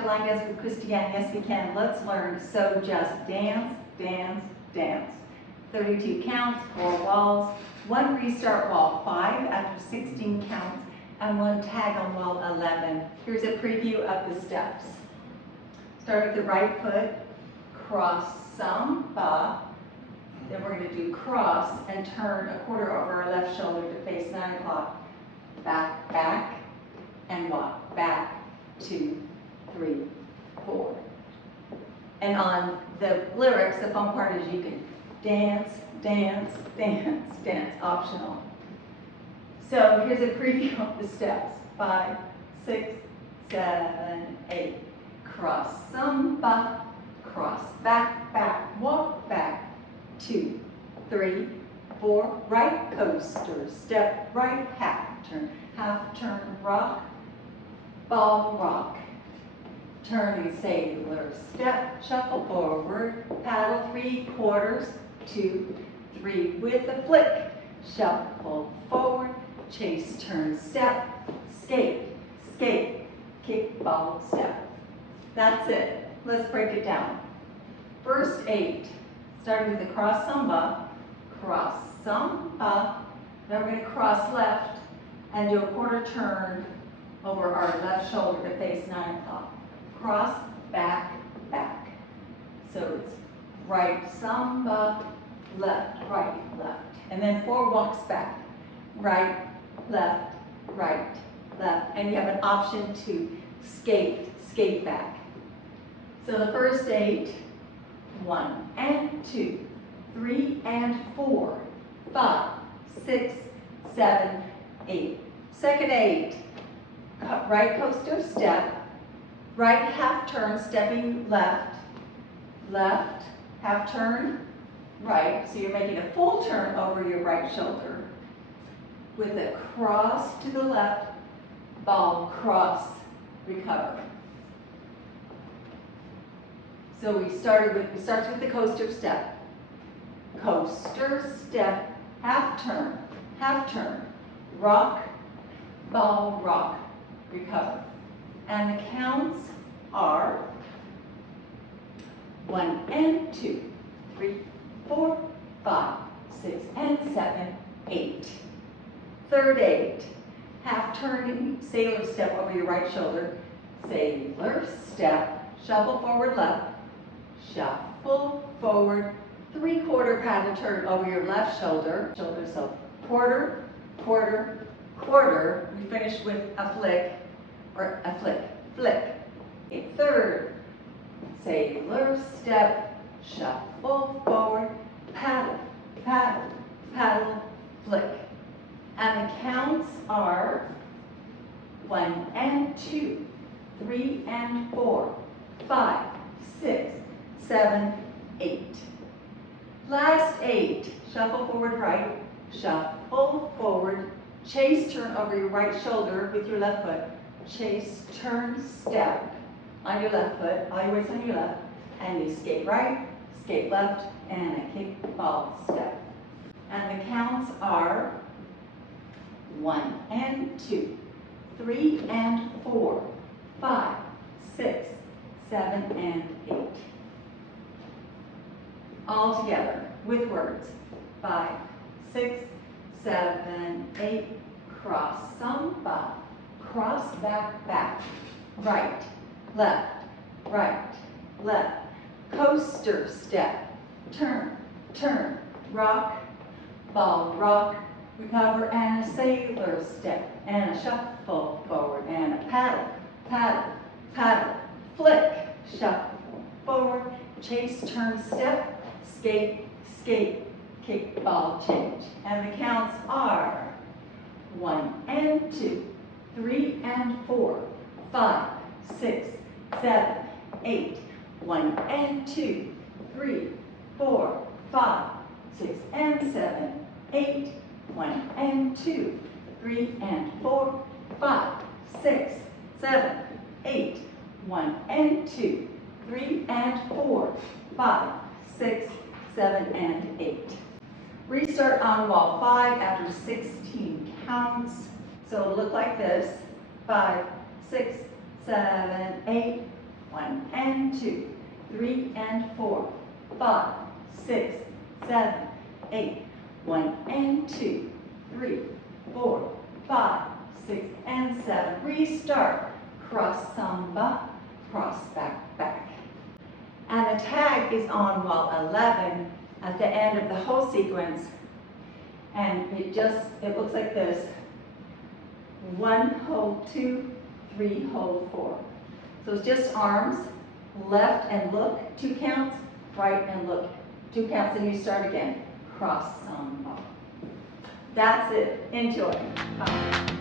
to line dance with Christiane. Yes, we can. Let's learn. So just dance, dance, dance. 32 counts, 4 walls, 1 restart wall 5 after 16 counts, and 1 tag on wall 11. Here's a preview of the steps. Start with the right foot, cross samba. Then we're going to do cross and turn a quarter over our left shoulder to face 9 o'clock. Back, back, and walk. Back, 2, 3, 4. And on the lyrics, the fun part is you can dance, dance, dance, dance, optional. So here's a preview of the steps. 5, 6, 7, 8. Cross samba, cross back, back, walk back. 2, 3, 4, right coaster, step right, half turn, rock, ball, rock. Turning sailor, step, shuffle forward, paddle 3/4, 2, 3 with a flick, shuffle forward, chase, turn, step, skate, skate, kick, ball, step. That's it. Let's break it down. First 8, starting with the cross samba, then we're going to cross left and do a quarter turn over our left shoulder to face 9 o'clock. Cross, back, back. So it's right samba, left, right, left. And then 4 walks back. Right, left, left. And you have an option to skate back. So the first 8, 1 and 2, 3 and 4, 5, 6, 7, 8. Second 8, right coaster step, right half turn, stepping left, left, half turn, right. So you're making a full turn over your right shoulder with a cross to the left, ball, cross, recover. So we started with the coaster step. Coaster step, half turn, rock, ball, rock, recover. And the counts are 1 and 2, 3, 4, 5, 6 and 7, 8. Third 8, half turning sailor step over your right shoulder, sailor step, shuffle forward left, shuffle forward, 3/4 paddle turn over your left shoulder, so quarter, quarter, quarter. We finish with a flick, or a flick, flick. A third, sailor step, shuffle forward, paddle, paddle, paddle, flick. And the counts are 1 and 2, 3 and 4, 5, 6, 7, 8. Last 8, shuffle forward right, shuffle forward, chase, turn over your right shoulder with your left foot, chase, turn, step on your left foot, all your weight's on your left, and you skate right, skate left, and a kick, ball, step. And the counts are 1 and 2, 3 and 4, 5, 6, 7, and 8. All together with words. 5, 6, 7, 8. Cross samba. Cross back, back. Right, left, left. Coaster step. Turn, turn. Rock, ball, rock. Recover, and a sailor step. And a shuffle forward. And a paddle, paddle, paddle. Flick, shuffle forward. Chase, turn, step. Skate, skate, kick, ball, change. And the counts are 1 and 2, 3 and 4, 5, 6, 7, 8. 1 and 2, 3, 4, 5, 6 and 7, 8. 1 and 2, 3 and 4, 5, 6, 7, 8. 1 and 2, 3 and 4, 5, 6, 7, and 8. Restart on wall 5 after 16 counts. So it'll look like this. 5, 6, 7, 8, 1 and 2, 3 and 4, 5, 6, 7, 8, 1 and 2, 3, 4, 5, 6, and 7. Restart. Cross samba, cross back, back. And the tag is on wall 11 at the end of the whole sequence. And it looks like this. 1, hold 2, 3, hold 4. So it's just arms, left and look, 2 counts, right and look, 2 counts, and you start again. Cross samba. That's it. Enjoy. Bye.